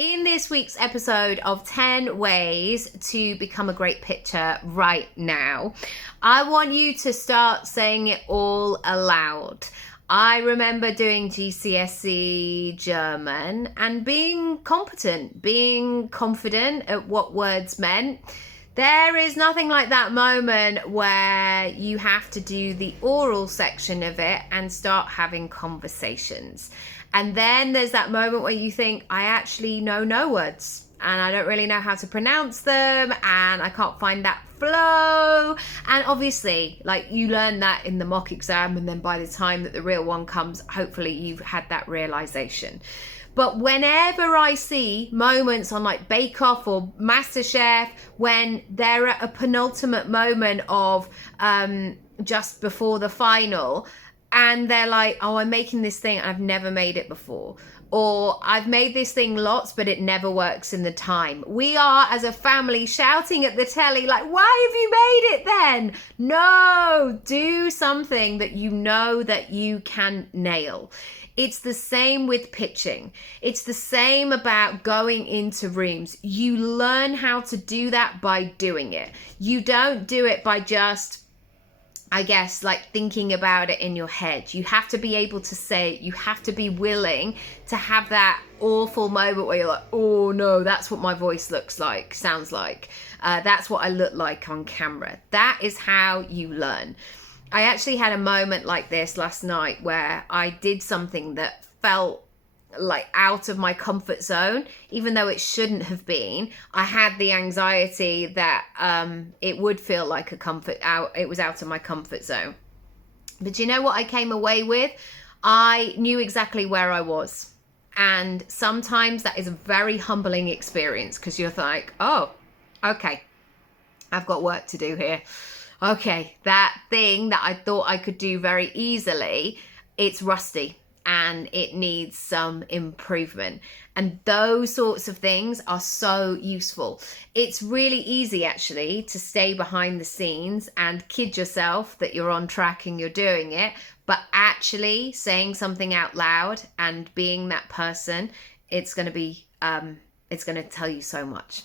In this week's episode of 10 Ways to Become a Great Pitcher right now, I want you to start saying it all aloud. I remember doing GCSE German and being competent, being confident at what words meant. There is nothing like that moment where you have to do the oral section of it and start having conversations. And then there's that moment where you think, I actually know no words and I don't really know how to pronounce them and I can't find that flow. And obviously, like, you learn that in the mock exam, and then by the time that the real one comes, hopefully you've had that realization. But whenever I see moments on like Bake Off or MasterChef, when they're at a penultimate moment of just before the final, and they're like, oh, I'm making this thing, I've never made it before. Or I've made this thing lots, but it never works in the time. We are, as a family, shouting at the telly, like, why have you made it then? No, do something that you know that you can nail. It's the same with pitching. It's the same about going into rooms. You learn how to do that by doing it. You don't do it by just, I guess, like thinking about it in your head. You have to be able to say it. You have to be willing to have that awful moment where you're like, oh no, that's what my voice looks like, sounds like. That's what I look like on camera. That is how you learn. I actually had a moment like this last night where I did something that felt like out of my comfort zone, even though it shouldn't have been. I had the anxiety that it would feel like it was out of my comfort zone. But you know what I came away with? I knew exactly where I was. And sometimes that is a very humbling experience, because you're like, oh, okay, I've got work to do here. Okay, that thing that I thought I could do very easily, it's rusty and it needs some improvement. And those sorts of things are so useful. It's really easy, actually, to stay behind the scenes and kid yourself that you're on track and you're doing it. But actually saying something out loud and being that person, it's going to tell you so much.